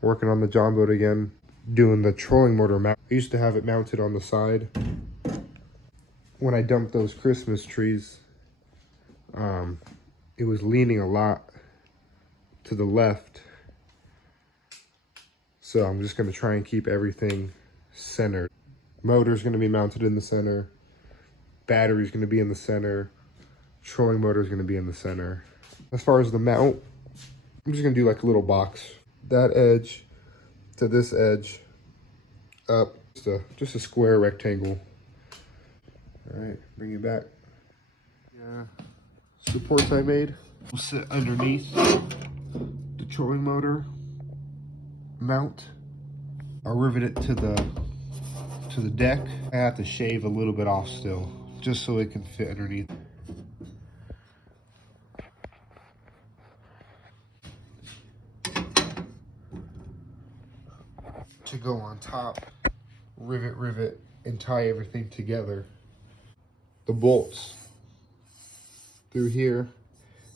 working on the Jon Boat again, doing the trolling motor mount. I used to have it mounted on the side. When I dumped those Christmas trees, it was leaning a lot to the left. So I'm just gonna try and keep everything centered. Motor's gonna be mounted in the center. Battery's gonna be in the center. Trolling motor's gonna be in the center. As far as the mount, I'm just gonna do like a little box. That edge to this edge up, just a square rectangle. All right, bring it back. Yeah, supports I made will sit underneath the trolling motor mount. I'll rivet it to the deck. I have to shave a little bit off still, just so it can fit underneath. To go on top, rivet, and tie everything together. The bolts through here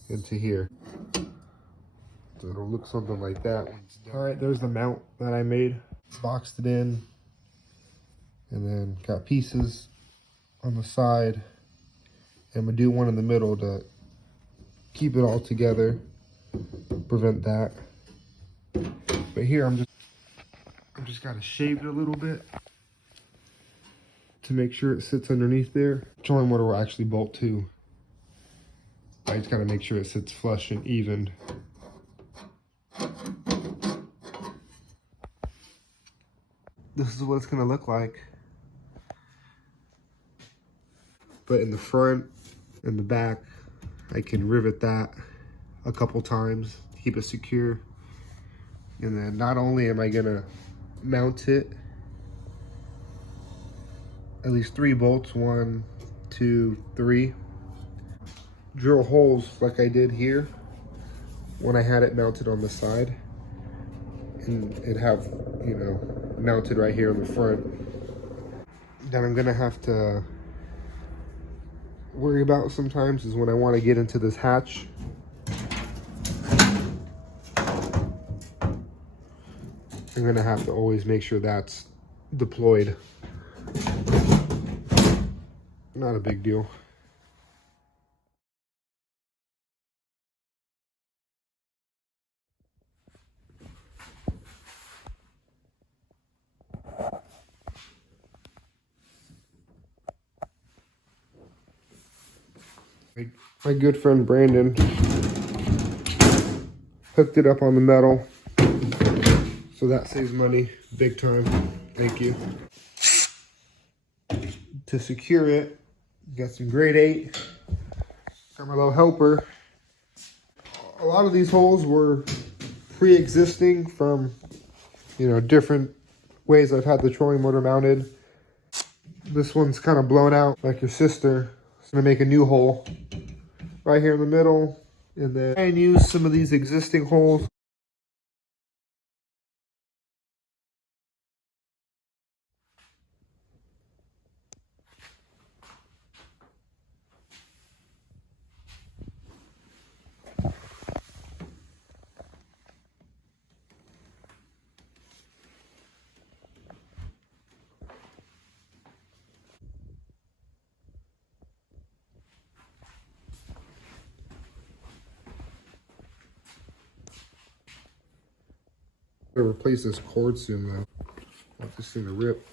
into here. So it'll look something like that when it's done. All right, there's the mount that I made. Boxed it in, and then got pieces on the side. I'm gonna do one in the middle to keep it all together, prevent that. But here I'm just gotta shave it a little bit to make sure it sits underneath there. Trolling motor will actually bolt too. I just gotta make sure it sits flush and even. This is what it's gonna look like. But in the front and the back, I can rivet that a couple times to keep it secure. And then not only am I gonna mount it, at least 3 bolts, 1, 2, 3. Drill holes like I did here when I had it mounted on the side, and have, you know, mounted right here in the front. That I'm gonna have to worry about sometimes is when I want to get into this hatch. I'm gonna have to always make sure that's deployed. Not a big deal. My good friend Brandon hooked it up on the metal, so that saves money big time. Thank you. To secure it, got some grade 8. Got my little helper. A lot of these holes were pre-existing from, you know, different ways I've had the trolling motor mounted. This one's kind of blown out like your sister. So I'm gonna make a new hole right here in the middle, and then try and use some of these existing holes. I'm gonna replace this cord soon though. I want this thing to rip.